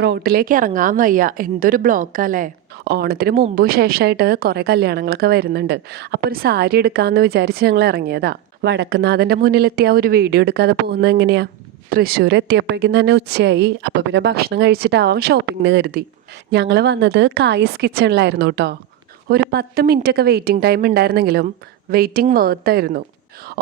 റോട്ടിലേക്ക് ഇറങ്ങാൻ വയ്യ, എന്തൊരു ബ്ലോക്കല്ലേ. ഓണത്തിന് മുമ്പും ശേഷമായിട്ട് കുറേ കല്യാണങ്ങളൊക്കെ വരുന്നുണ്ട്. അപ്പോൾ ഒരു സാരി എടുക്കാമെന്ന് വിചാരിച്ച് ഞങ്ങൾ ഇറങ്ങിയതാ. വടക്കുന്നാഥൻ്റെ മുന്നിലെത്തിയ ഒരു വീഡിയോ എടുക്കാതെ പോകുന്നത് എങ്ങനെയാ? തൃശ്ശൂർ എത്തിയപ്പോഴേക്കും തന്നെ ഉച്ചയായി. അപ്പോൾ പിന്നെ ഭക്ഷണം കഴിച്ചിട്ടാവാം ഷോപ്പിങ്ങിന് കരുതി. ഞങ്ങൾ വന്നത് കായിസ് കിച്ചണിലായിരുന്നു കേട്ടോ. ഒരു 10 മിനിറ്റൊക്കെ വെയിറ്റിംഗ് ടൈം ഉണ്ടായിരുന്നെങ്കിലും വെയിറ്റിംഗ് വേർത്തായിരുന്നു.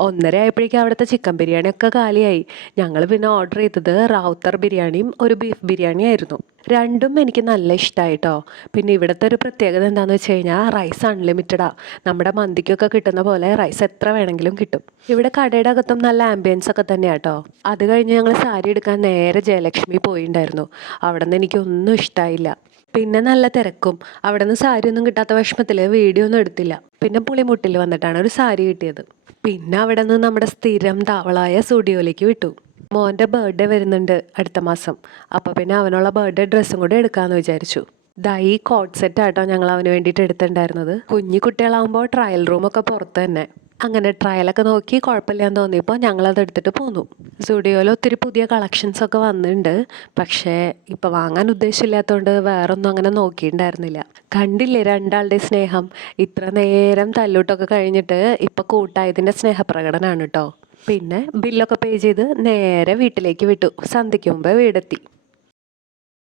1:30 ആയപ്പോഴേക്കും അവിടുത്തെ ചിക്കൻ ബിരിയാണിയൊക്കെ കാലിയായി. ഞങ്ങൾ പിന്നെ ഓർഡർ ചെയ്തത് റാവുത്തർ ബിരിയാണിയും ഒരു ബീഫ് ബിരിയാണി ആയിരുന്നു. രണ്ടും എനിക്ക് നല്ല ഇഷ്ടമായിട്ടോ. പിന്നെ ഇവിടുത്തെ ഒരു പ്രത്യേകത എന്താണെന്ന് വെച്ച് കഴിഞ്ഞാൽ റൈസ് അൺലിമിറ്റഡാ. നമ്മുടെ മന്തിക്കൊക്കെ കിട്ടുന്ന പോലെ റൈസ് എത്ര വേണമെങ്കിലും കിട്ടും. ഇവിടെ കടയുടെ അകത്തും നല്ല ആംബിയൻസ് ഒക്കെ തന്നെയാണ് കേട്ടോ. അത് കഴിഞ്ഞ് ഞങ്ങൾ സാരി എടുക്കാൻ നേരെ ജയലക്ഷ്മി പോയിണ്ടായിരുന്നു. അവിടെ നിന്ന് എനിക്കൊന്നും ഇഷ്ടമായില്ല. പിന്നെ നല്ല തിരക്കും. അവിടെ നിന്ന് സാരി ഒന്നും കിട്ടാത്ത വിഷമത്തിൽ വീഡിയോ ഒന്നും എടുത്തില്ല. പിന്നെ പുളിമുട്ടിൽ വന്നിട്ടാണ് ഒരു സാരി കിട്ടിയത്. പിന്നെ അവിടെ നിന്ന് നമ്മുടെ സ്ഥിരം താവളായ സ്റ്റുഡിയോയിലേക്ക് വിട്ടു. മോൻ്റെ ബർത്ത്ഡേ വരുന്നുണ്ട് അടുത്ത മാസം. അപ്പോൾ പിന്നെ അവനുള്ള ബർത്ത്ഡേ ഡ്രസ്സും കൂടെ എടുക്കാമെന്ന് വിചാരിച്ചു. ഈ കോട്ട് സെറ്റ് ആട്ടോ ഞങ്ങൾ അവന് വേണ്ടിയിട്ട് എടുത്തിട്ടുണ്ടായിരുന്നത്. കുഞ്ഞു കുട്ടികളാകുമ്പോൾ ട്രയൽ റൂമൊക്കെ പുറത്ത് തന്നെ. അങ്ങനെ ട്രയലൊക്കെ നോക്കി കുഴപ്പമില്ലാന്ന് തോന്നിയപ്പോൾ ഞങ്ങളത് എടുത്തിട്ട് പോന്നു. സ്റ്റുഡിയോയിൽ ഒത്തിരി പുതിയ കളക്ഷൻസ് ഒക്കെ വന്നിട്ടുണ്ട്. പക്ഷേ ഇപ്പോൾ വാങ്ങാൻ ഉദ്ദേശമില്ലാത്തതുകൊണ്ട് വേറൊന്നും അങ്ങനെ നോക്കിയിട്ടുണ്ടായിരുന്നില്ല. കണ്ടില്ലേ രണ്ടാളുടെ സ്നേഹം. ഇത്ര നേരം തല്ലൂട്ടൊക്കെ കഴിഞ്ഞിട്ട് ഇപ്പം കൂട്ടായതിൻ്റെ സ്നേഹപ്രകടനമാണ് കേട്ടോ. പിന്നെ ബില്ലൊക്കെ പേ ചെയ്ത് നേരെ വീട്ടിലേക്ക് വിട്ടു. സന്ധ്യയ്ക്ക് മുമ്പേ വീടെത്തി.